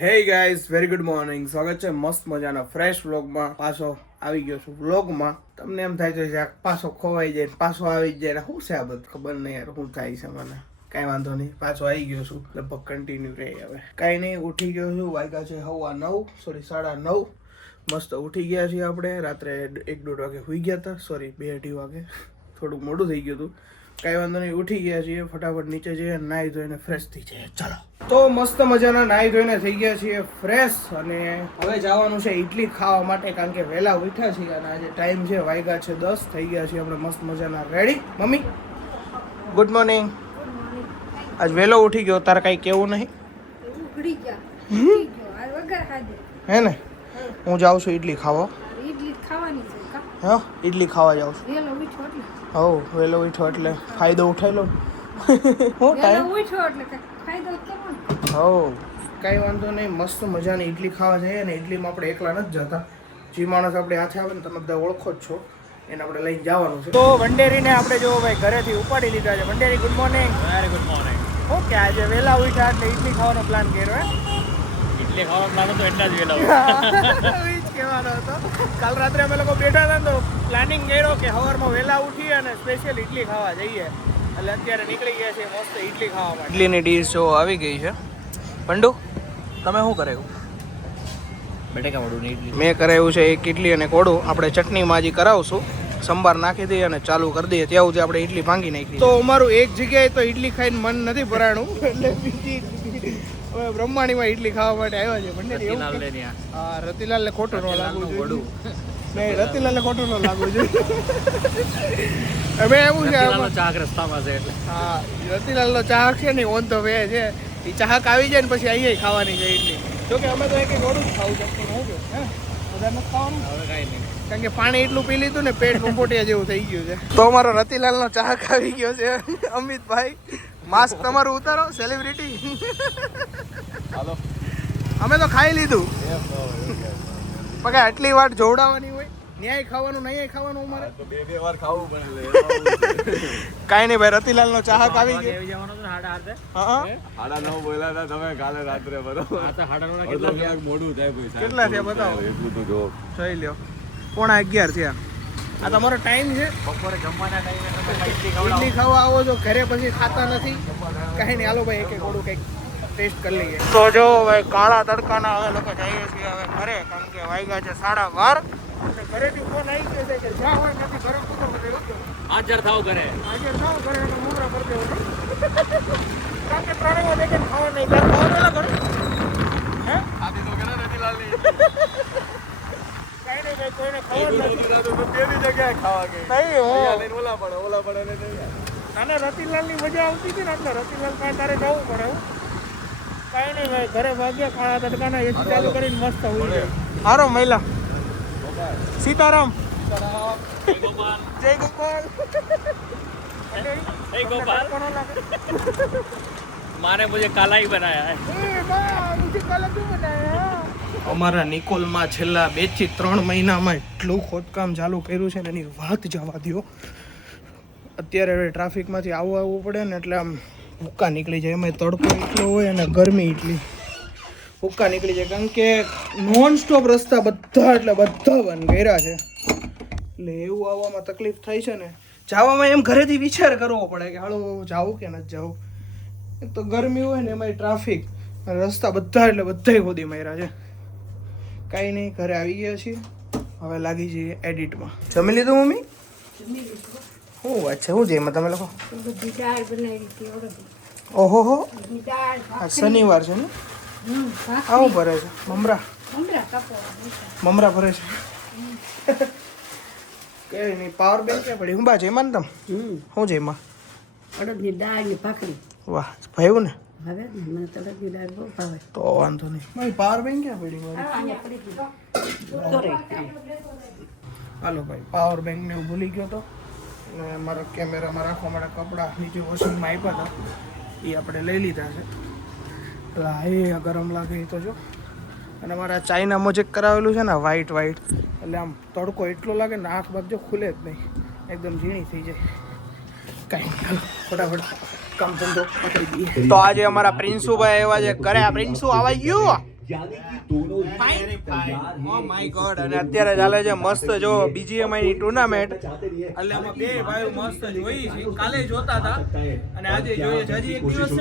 Hey guys very good morning સ્વાગત છે મસ્ત મજાના ફ્રેશ વ્લોગમાં પાછો આવી ગયો છું વ્લોગમાં તમને એમ થાય છે પાછો ખોવાઈ જાય, પાછો આવી જાય. શું છે આ બધું? ખબર નહીં યાર, શું થાય છે મને? કાંઈ વાંધો નહીં, પાછો આવી ગયો છું. લગભગ કન્ટિન્યુ રહે હવે. કાંઈ નહીં, ઉઠી ગયો છું. વાગ્યા છે હવા નવ સોરી સાડા નવ. મસ્ત ઉઠી ગયા છીએ આપણે. રાત્રે એક દોઢ વાગે સુઈ ગયા હતા. સોરી બે અઢી વાગે. થોડુંક મોડું થઈ ગયું હતું. કાંઈ વાંધો નહીં, ઉઠી ગયા છીએ. ફટાફટ નીચે જઈએ નાહી ધોઈને ફ્રેશ થઈ જઈએ. ચાલો. તો મસ્ત મજાના નાહી ધોઈને થઈ ગયા છીએ ફ્રેશ અને હવે જવાનું છે ઇડલી ખાવા માટે કારણ કે વહેલા ઉઠ્યા છીએ અને આજે ટાઈમ છે વાગ્યા છે દસ થઈ ગયા છીએ આપણે મસ્ત મજાના રેડી મમ્મી ગુડ મોર્નિંગ આજ વહેલો ઉઠી ગયો તારે કાંઈ કેવું નહીં? હે ને? હું જાઉં છું ઇડલી ખાવા. હા ઇડલી ખાવા જાઉં છું. હવ વહેલો ઉઠ્યો એટલે ફાયદો ઉઠાઈ લો હું ટાઈમ ઉઠો એટલે ફાયદો ને કાંઈ વાંધો નહીં મસ્ત મજાની ઇડલી ખાવા જઈએ ને ઇડલીમાં આપણે એકલા નથી જતા. જે માણસ આપણે હાથે આવે ને તમે બધા ઓળખો જ છો એને આપણે લઈને જવાનું છે. તો વંડેરીને આપણે જો ભાઈ ઘરેથી ઉપાડી લીધા છે. વંડેરી good morning very good morning okay આજે વહેલા ઉઠ્યા એટલે ઇડલી ખાવાનો પ્લાન કર્યો હે? ઇડલી ખાવાનો પ્લાન હતો એટલા જ વેલા એ જ કહેવાનો હતો. કાલ રાત્રે અમે લોકો બેઠા હતા તો પ્લાનિંગ કર્યો કે સવારમાં વહેલા ઉઠી અને સ્પેશિયલ ઇડલી ખાવા જઈએ. એટલે અત્યારે નીકળી ગયા છે મસ્ત ઇડલી ખાવા માટે. ઇડલીની ડીશ જો આવી ગઈ છે. પંડુ તમે શું કરાયું? ઇડલી મેં કરાયું છે એક ઇડલી અને કોડું આપણે ચટણીમાં હજી કરાવશું. સંભાર નાખી દઈએ અને ચાલુ કરી દઈએ. ત્યાં સુધી આપણે ઇડલી ભાંગી નાખી તો અમારું એક જગ્યાએ તો ઇડલી ખાઈને મન નથી ભરાણું. એટલે બીજી બ્રહ્માણીમાં ઇડલી ખાવા માટે આવ્યા છે. ત્યાં. હા રતિલાલને ખોટું ન લાગવું જોઈએ. નહીં રતિલાલને ખોટું ન લાગવું જોઈએ. હવે એવું છે ચાક રસ્તામાં છે એટલે. હા રતિલાલનો ચાહક છે ને ઓન ધ વે છે. એ ચાહક આવી જાય ને પછી અહીંયા ખાવાની છે ઇડલી જોકે અમે તો એક એક ઓડું જ ખાવું ચટણી હું કે હે? વધારે નથી ખાવાનું? હવે કાંઈ નહીં. કારણ કે પાણી એટલું પી લીધું ને પેટ કંપોટિયા જેવું થઈ ગયું છે. તો અમારો રતિલાલનો ચાહક આવી ગયો છે અમિતભાઈ. માસ્ક તમારું ઉતારો સેલિબ્રિટી હાલો. અમે તો ખાઈ લીધું. પગે આટલી વાર જોવડાવવાની હોય ન્યાય ખાવાનું નહીં ખાવાનું અમારે. બે બે વાર ખાવું પડે કાંઈ નહીં ભાઈ રતિલાલનો ચાહક આવી ગયો. આવી જવાનો તો હાડા હાથે. હા હાડા નવ બોલ્યા હતા તમે કાલે રાત્રે બરોબર? આ તો હાડા નો કેટલા કલાક મોડું થાય ભાઈ સાહેબ. કેટલા છે બતાવો. એટલું તો જો જોઈ લ્યો. પોણા અગિયાર થયા. આ તમારો ટાઈમ છે? બપોરે જમવાના ટાઈમે તમે ઇડલી ઇડલી ખાવા આવો છો ઘરે પછી ખાતા નથી. કઈ નહીં હાલો ભાઈ એક એક ઓડું કંઈક ટેસ્ટ કરી લઈએ. તો જો ભાઈ કાળા તડકાના હવે લોકો જઈએ છીએ હવે ઘરે કારણ કે વાગ્યા છે સાડા બાર. ઘરેથી ફોન આવી ગયો છે કે જ્યાં હોય નથી ઘરે કૂતો નથી હાજર થાવ ઘરે. આજે થાવ ઘરે એટલે મુમરા કરી દેવો કારણ કે ત્રણેય વાગે ખાવા નહીં કાંઈ ખાવા ઘરે. હે? આથી તો કરે રતિલાલની. કાંઈ નહીં કોઈને નથી જગ્યાએ ખાવા ગઈ. નહીં હો. ઓલા પડે ઓલા પડે ને. રતિલાલની મજા આવતી હતી ને એટલે રતિલાલ પાસે તારે જવું પડે હો. કાંઈ નહીં ભાઈ ઘરે ભાગ્યા ખાણા તડકાના એસી ચાલુ કરીને મસ્ત હોય સારો હારો મહિલા સીતારામ જય ગોપાલ જય गोपाल माने मुझे काला ही बनाया है। અમારા નિકોલમાં છેલ્લા બેથી ત્રણ મહિનામાં એટલું ખોદકામ ચાલુ કર્યું છે ને એની વાત જવા દો અત્યારે ટ્રાફિકમાંથી આવું આવવું પડે ને એટલે આમ ભૂકા નીકળી જાય. એમાં તડકો એટલો હોય અને ગરમી એટલી. હુક્કા નીકળી જાય. કારણ કે નોન સ્ટોપ રસ્તા બધા એટલે બધા બંધ કર્યા છે. એટલે એવું આવવામાં તકલીફ થાય છે ને. જવામાં એમ ઘરેથી વિચાર કરવો પડે કે હાલો જાવું કે નથી જવું તો ગરમી હોય ને એમાં ટ્રાફિક રસ્તા બધા એટલે બધા ખોદી માર્યા છે. કાંઈ નહીં ઘરે આવી ગયા છીએ. હવે લાગી જઈએ એડિટમાં જમી લીધું મમ્મી? શું વાત છે? શું છે એમાં તમે લોકો? ઓળખી ઓહો હો. શનિવાર છે ને. આવું ભરે છે. મમરા. મમરા કાપો મીઠા. મમરા ભરે છે. કેવી નહીં પાવર બેંક ક્યાં પડી. હું બા છે એમાં ને તમ શું છે એમાં અડદની દાળની ભાખરી. વાહ ભાઈ ને? હવે મને તો અડદની દાળ બહુ ભાવે. તો વાંધો નહીં. મારી પાવર બેંક ક્યાં પડી મારી? અહીંયા પડી ગઈ. તો રે આમ. હાલો ભાઈ પાવર બેંક ને હું ભૂલી ગયો તો? અને મારા કેમેરામાં રાખવા માટે કપડાં નીચે વોશિંગમાં આપ્યા હતા. એ આપણે લઈ લીધા છે. હા, એ ગરમ લાગે તો જો. અને મારા ચાઇનામાં મોજેક કરાવેલું છે ને વ્હાઈટ વ્હાઈટ એટલે આમ તડકો એટલો લાગે ને, આંખ બાજુ ખુલે જ નહીં. એકદમ ઝીણી થઈ જાય. કાંઈ ફટાફટ કામ ધંધો તો આજે અમારા પ્રિન્સુભાઈ એવા છે. ઘરે આ પ્રિન્સુ આવા ગયું? ઓ માય ગોડ અને અત્યારે ચાલે છે મસ્ત જો બીજીએમઆઈ ની ટુર્નામેન્ટ એટલે અમે બે ભાઈઓ મસ્ત જોઈ છે કાલે જોતા હતા. અને આજે જોઈએ છે હજી એક દિવસ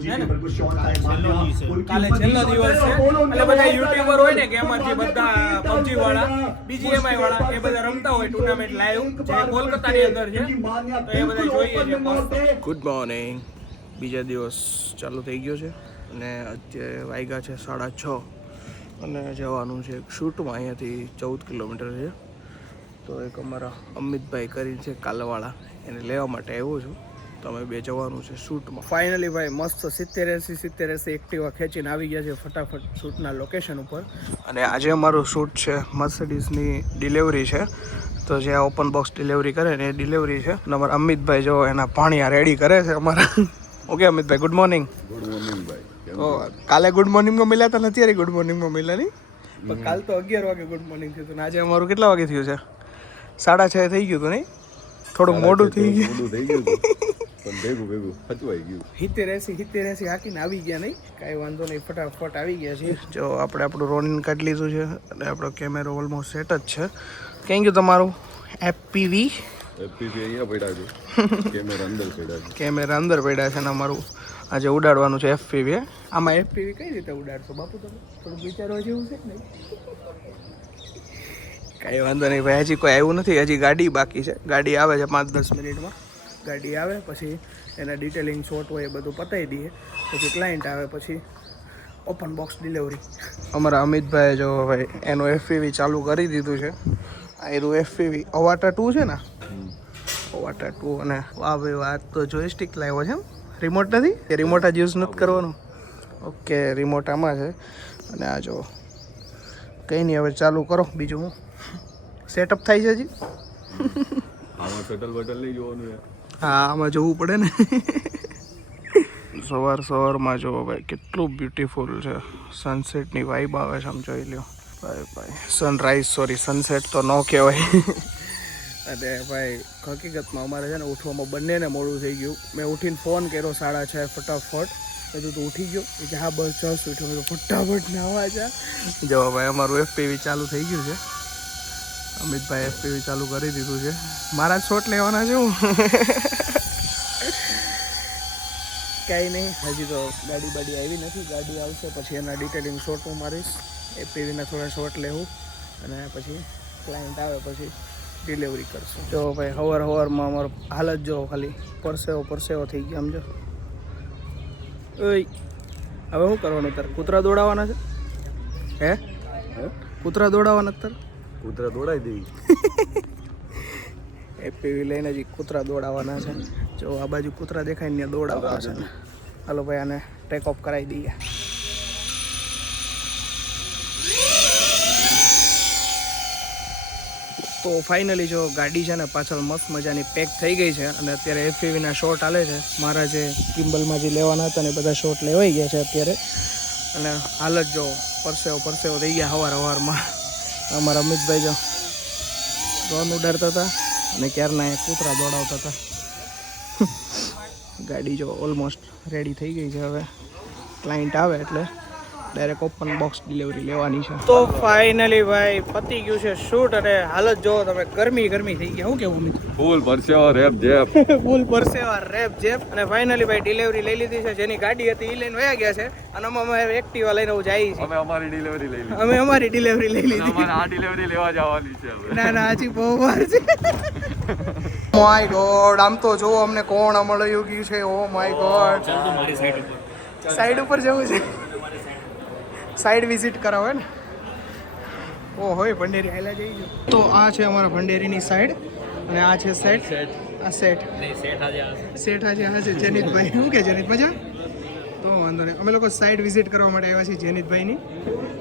છે ને. કાલે છેલ્લો દિવસ છે. એટલે બધા યુટ્યુબર હોય ને ગેમર જે બધા પબજી વાળા બીજીએમઆઈ વાળા એ બધા રમતા હોય ટુર્નામેન્ટ લાઈવ જે કોલકાતાની અંદર છે તો એ બધા જોઈએ છે ગુડ મોર્નિંગ બીજા દિવસ ચાલુ થઈ ગયો છે અને અત્યારે વાગ્યા છે સાડા છ. અને જવાનું છે એક શૂટમાં અહીંયાથી ચૌદ કિલોમીટર છે. તો એક અમારા અમિતભાઈ કરીને છે કાલવાળા. એને લેવા માટે આવ્યો છું. તો અમે બે જવાનું છે શૂટમાં. ફાઇનલી ભાઈ મસ્ત સિત્તેર એંસી સિત્તેર એસી એક્ટિવા ખેંચીને આવી ગયા છે ફટાફટ શૂટના લોકેશન ઉપર. અને આજે અમારું શૂટ છે મર્સિડીઝની ડિલિવરી છે. તો જે ઓપન બોક્સ ડિલિવરી કરે ને એ ડિલિવરી છે. અને અમારા અમિતભાઈ જો એના પાણીયા રેડી કરે છે અમારા. ઓકે અમિતભાઈ ગુડ મોર્નિંગ ગુડ મોર્નિંગ ભાઈ. તો કાલે ગુડ મોર્નિંગમાં મળ્યા હતા અત્યારે ગુડ મોર્નિંગમાં મળ્યા નહીં? પણ કાલ તો અગિયાર વાગે ગુડ મોર્નિંગ થયું હતું ને આજે અમારું કેટલા વાગે થયું છે? સાડા છ થઈ ગયું હતું નહીં? થોડુંક મોડું થઈ ગયું. મોડું થઈ ગયું. પણ ભેગું ભેગું હચવાઈ ગયું. હિતેર એસી હિતેર એસી હાકીને આવી ગયા નહીં? કાંઈ વાંધો નહીં ફટાફટ આવી ગયા છે જો આપણે આપણું રોનિંગ કાઢી લીધું છે અને આપણો કેમેરો ઓલમોસ્ટ સેટ જ છે. કેમ ગયું તમારું? એપીવી એપીવી અહીંયા પડ્યા છે. કેમેરા અંદર પડ્યા છે. કેમેરા અંદર પડ્યા છે ને અમારું. આજે ઉડાડવાનું છે એફપીવી આમાં એફપીવી કઈ રીતે ઉડાડશો બાપુ તમે? થોડું વિચારવા જેવું છે ને કાંઈ વાંધો નહીં ભાઈ હજી કોઈ આવ્યું નથી હજી ગાડી બાકી છે. ગાડી આવે છે પાંચ દસ મિનિટમાં. ગાડી આવે પછી એના ડિટેલિંગ શોટ હોય એ બધું પતાવી દઈએ. પછી ક્લાયન્ટ આવે પછી ઓપન બોક્સ ડિલિવરી અમારા અમિતભાઈએ જો ભાઈ એનું એફપીવી ચાલુ કરી દીધું છે. આ એનું એફપીવી અવાટા ટુ છે ને? ઓવાટા ટુ અને વાહ ભાઈ વાત તો જોઈસ્ટિક લાવ્યો છે એમ. રિમોટ નથી? એ રિમોટ જ યુઝ નથી કરવાનું? ઓકે રિમોટ આમાં છે. અને આ જો કંઈ નહીં હવે ચાલુ કરો. બીજું હું? સેટઅપ થાય છે હજી? આમાં શટલ બટલ નહીં જોવાનું હા આમાં જોવું પડે ને. સવાર સવારમાં જો ભાઈ કેટલું બ્યુટીફુલ છે. સનસેટની વાઇબ આવે છે આમ જોઈ લ્યો. ભાઈ ભાઈ. સનરાઈઝ સોરી સનસેટ તો ન કહેવાય. અને ભાઈ હકીકતમાં અમારે છે ને ઉઠવામાં બંનેને મોડું થઈ ગયું. મેં ઉઠીને ફોન કર્યો સાડા છ ફટાફટ. બધું તો ઉઠી ગયો? કે હા બસ જસ ઉઠ્યો મેં ફટાફટ નાવા જા. જો ભાઈ અમારું એફપીવી ચાલુ થઈ ગયું છે. અમિતભાઈ એફપીવી ચાલુ કરી દીધું છે. મારા શોટ લેવાના છે હું. કાંઈ નહીં હજી તો ગાડી બાડી આવી નથી. ગાડી આવશે પછી એના ડિટેલિંગ શોટ હું મારીશ. એફપીવીના થોડા શોટ લેવું. અને પછી ક્લાયન્ટ આવે પછી. ડિલિવરી કરશું. જો ભાઈ હવાર હવારમાં અમારો હાલત જો ખાલી પરસેવો પરસેવો થઈ ગયો સમજો. ઓય હવે શું કરવાનું તાર કૂતરા દોડાવવાના છે? હે? હે? કૂતરા દોડાવવાના તાર કૂતરા દોડાવી દેવી એપીવી લઈને જ કૂતરા દોડાવવાના છે. જો આ બાજુ કૂતરા દેખાય ને ત્યાં દોડાવવાના છે. ને હાલો ભાઈ આને ટેક ઓફ કરાવી દઈએ. તો ફાઇનલી જો ગાડી છે ને પાછળ મસ્ત મજાની પેક થઈ ગઈ છે અને અત્યારે એફપીવીના શોટ આલે છે. મારા જે કિમ્બલમાં જે લેવાના હતા ને બધા શોટ લેવાઈ ગયા છે અત્યારે. અને હાલ જ જો પરસેવો પરસેવો થઈ ગયા હવાર હવારમાં. અમારા અમિતભાઈ જો ડ્રોન ઉડાડતા હતા અને ક્યારના એ કૂતરા દોડાવતા હતા. ગાડી જો ઓલમોસ્ટ રેડી થઈ ગઈ છે હવે. ક્લાયન્ટ આવે એટલે. ડાયરેક્ટ ઓપન બોક્સ ડિલિવરી લેવાની છે. તો ફાઇનલી ભાઈ પતી ગયું છે શૂટ અને હાલત જો તમે ગરમી ગરમી થઈ ગયા શું કેવું અમિત ફૂલ પરસેવા રેપ જેપ. ફૂલ પરસેવા રેપ જેપ. અને ફાઇનલી ભાઈ ડિલિવરી લઈ લીધી છે. જેની ગાડી હતી એ લઈને વયા ગયા છે. અને અમે અમે એક્ટિવા લઈને હું જાય છે અમે અમારી ડિલિવરી લઈ લીધી. અમે અમારી ડિલિવરી લઈ લીધી. અમારે આ ડિલિવરી લેવા જવાની છે ના ના હજી બહુ વાર છે. માય ગોડ આમ તો જો અમને કોણ અમળ યોગી છે. ઓ માય ગોડ સાઈડ ઉપર જવું છે. સાઈડ વિઝિટ કરાવે ને. ઓ હોય ભંડેરી આયલા જઈ તો આ છે અમારા ભંડેરીની સાઈડ અને આ છે સેટ. આ સેટ. સેટ આજે આ છે. જેનિતભાઈ. શું કે જેનિત મજા તો વાંધો નહીં. અમે લોકો સાઈડ વિઝિટ કરવા માટે આવ્યા છીએ જેનિતભાઈની.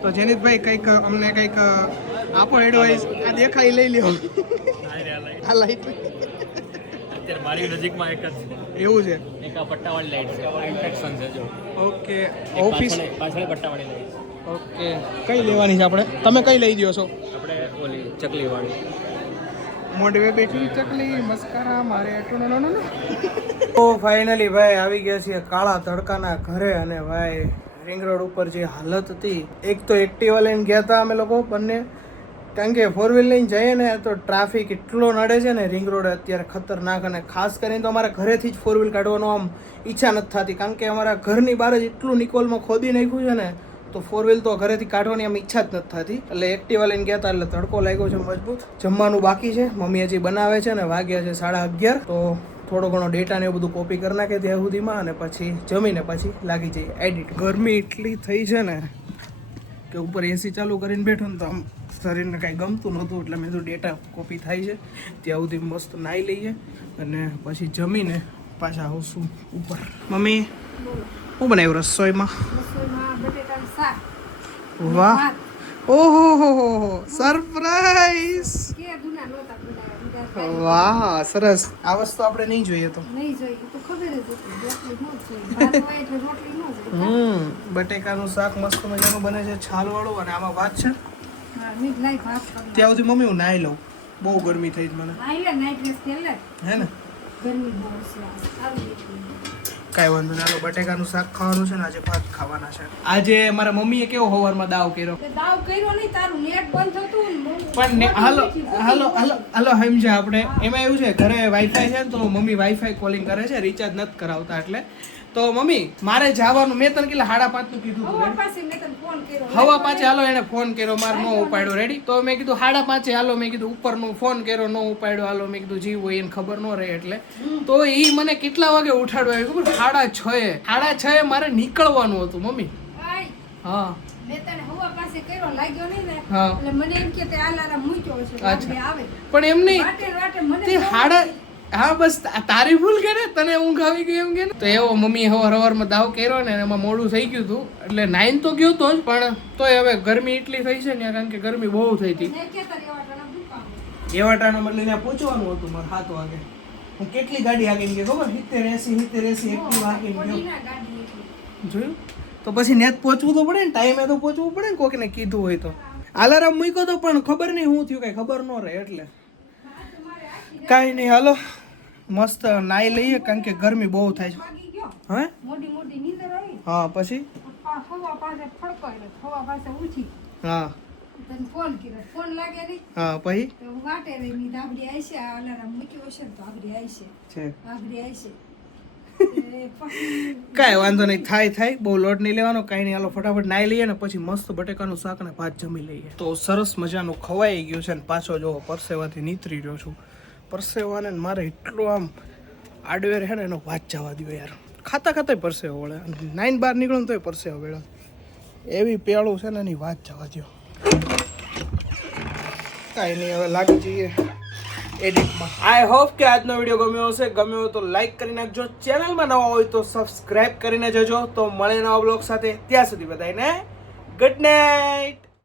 તો જેનિતભાઈ કંઈક અમને કંઈક આપો એડવાઇસ આ દેખાઈ લઈ લ્યો. આ લાઈટ અત્યારે મારી નજીકમાં એક જ એવું છે. એક આ પટ્ટાવાળી લાઈટ છે. ઇન્ફેક્શન છે જો. ઓકે. ઓફિસ પાછળ પાછળ પટ્ટાવાળી લાઈટ ઓકે. કઈ લેવાની છે આપણે? તમે કઈ લઈ દો છો? આપણે ઓલી ચકલી વાળી. મોઢવે બેઠી ચકલી મસ્કારા મારે નો નો તો ફાઇનલી ભાઈ આવી ગયા છીએ કાળા તડકાના ઘરે અને ભાઈ રિંગ રોડ ઉપર જે હાલત હતી એક તો એક્ટિવા લઈને ગયા હતા અમે લોકો બંને. કારણ કે ફોર વ્હીલ લઈને જઈએ ને તો ટ્રાફિક એટલો નડે છે ને રિંગ રોડ અત્યારે ખતરનાક અને ખાસ કરીને તો અમારા ઘરેથી જ ફોર વ્હીલ કાઢવાનો આમ ઈચ્છા નથી થતી. કારણ કે અમારા ઘરની બહાર જ એટલું નિકોલમાં ખોદી નાખ્યું છે ને તો ફોર વ્હીલ તો ઘરેથી કાઢવાની આમ ઈચ્છા જ નથી થતી. એટલે એક્ટિવા લઈને ગયા એટલે તડકો લાગ્યો છે મજબૂત. જમવાનું બાકી છે. મમ્મી હજી બનાવે છે ને વાગ્યા છે સાડા અગિયાર. તો થોડો ઘણો ડેટા ને એવું બધું કોપી કરી નાખે ત્યાં સુધીમાં અને પછી જમીને પછી લાગી જઈએ. એડિટ ગરમી એટલી થઈ છે ને કે ઉપર એસી ચાલુ કરીને બેઠો ને તો આમ શરીરને કાંઈ ગમતું નહોતું એટલે મેં તો ડેટા કોપી થાય છે. ત્યાં સુધી મસ્ત નાહી લઈએ અને પછી જમીને પાછા આવશું ઉપર. મમ્મી? શું બનાવ્યું રસોઈમાં વાહ ઓહો હો હો હો સરપ્રાઈઝ. વાહ સરસ આ વસ્તુ આપણે નહીં જોઈએ તો હમ બટેકાનું શાક મસ્ત મજાનું બને છે છાલવાળું અને આમાં વાત છે હા, લાઈ ભાત કરી ત્યાં સુધી મમ્મી હું નાહી લઉં બહુ ગરમી થઈ જ મને હે ને ગરમી બહુ છે. કાંઈ વાંધો નહીં. બટેકાનું શાક ખાવાનું છે ને આજે ભાત ખાવાના છે. આજે મારા મમ્મીએ કેવો હવારમાં દાવ કર્યો? દાવ કર્યો નહીં તારું નેટ બંધ હતું પણ હાલો હાલો હાલો હાલો સમજ્યા આપણે. એમાં એવું છે ઘરે વાઈફાઈ છે ને તો મમ્મી વાઈફાઈ કોલિંગ કરે છે રિચાર્જ નથી કરાવતા એટલે. તો મમ્મી મારે જવાનું. મેં તને કેટલા સાડા પાંચનું કીધું હવા પાંચે હાલો એને ફોન કર્યો મારે નો ઉપાડ્યો. રેડી તો મેં કીધું સાડા પાંચે હાલો. મેં કીધું ઉપરનો ફોન કર્યો નો ઉપાડ્યો. હાલો મેં કીધું જીવ હોય એને ખબર ન રહે એટલે. તો એ મને કેટલા વાગે ઉઠાડવા આવ્યું ખબર? સાડા છ એ સાડા છ એ મારે નીકળવાનું હતું મમ્મી. હા. ને? પણ એમ નહીં. ને તે હાડા. હા બસ તારી ભૂલ કે ને તને ઊંઘ આવી ગઈ એમ કે ને? તો એવો મમ્મી હવાર હવારમાં દાવ કર્યો ને એમાં મોડું થઈ ગયું હતું એટલે નાઈન તો ગયો તો જ પણ તોય હવે ગરમી એટલી થઈ છે ને કારણ કે ગરમી બહુ થઈ હતી. મેં કહેતા રહ્યા વાટાના દુકાન. એવા ટાણે મતલબ ત્યાં પહોંચવાનું હતું મારે સાત વાગે. હું કેટલી ગાડી આગીને ગયો ખબર? સિત્તેર એસી સિત્તેર એસી એકટીવા આગીને ગયો. જોયું? તો પછી નેત પહોંચવું તો પડે ને ટાઈમે તો પહોંચવું પડે ને કોકને કીધું હોય તો. અલાર્મ મૂક્યો તો પણ ખબર નહીં શું થયું કાંઈ ખબર ન રહે એટલે. કાંઈ નહીં હાલો. મસ્ત નાઈ લઈએ કારણ કે ગરમી બહુ થાય છે. હે? મોડી મોડી નીંદર આવી. હા પછી? હવા પાસે ફડકાયો હવા પાસે ઉઠી હા. તને ફોન કર્યો. ફોન લાગે નહીં? હા પછી? તો હું વાટે રહી. ની દાબડી આવી છે અલાર્મ મૂક્યો હશે તો આગળી આવી છે. છે આવી છે કાંઈ વાંધો નહીં. થાય થાય. બહુ લોટ નહીં લેવાનો. કાંઈ નહીં. હાલો ફટાફટ નાઈ લઈએ ને પછી મસ્ત બટેકાનું શાક ને ભાત જમી લઈએ. તો સરસ મજાનું ખવાઈ ગયું છે ને પાછો જો પરસેવાથી નીતરી રહ્યો છું. પરસેવાને મારે એટલું આમ આડવેર છે ને એનો વાત જવા દો યાર. ખાતા ખાતા પરસેવો વળે નાઇન બાર નીકળો તોય પરસેવો વેળો. એવી પેળું છે ને એની વાત જવા દો કાંઈ નહીં, હવે લાગી જઈએ એડિટમાં આઈ હોપ કે આજનો વીડિયો ગમ્યો હશે. ગમ્યો હોય તો લાઈક કરી નાખજો. ચેનલમાં નવા હોય તો સબસ્ક્રાઇબ કરીને જજો. તો મળે નવા બ્લોગ સાથે. ત્યાં સુધી બધાને ગુડ નાઇટ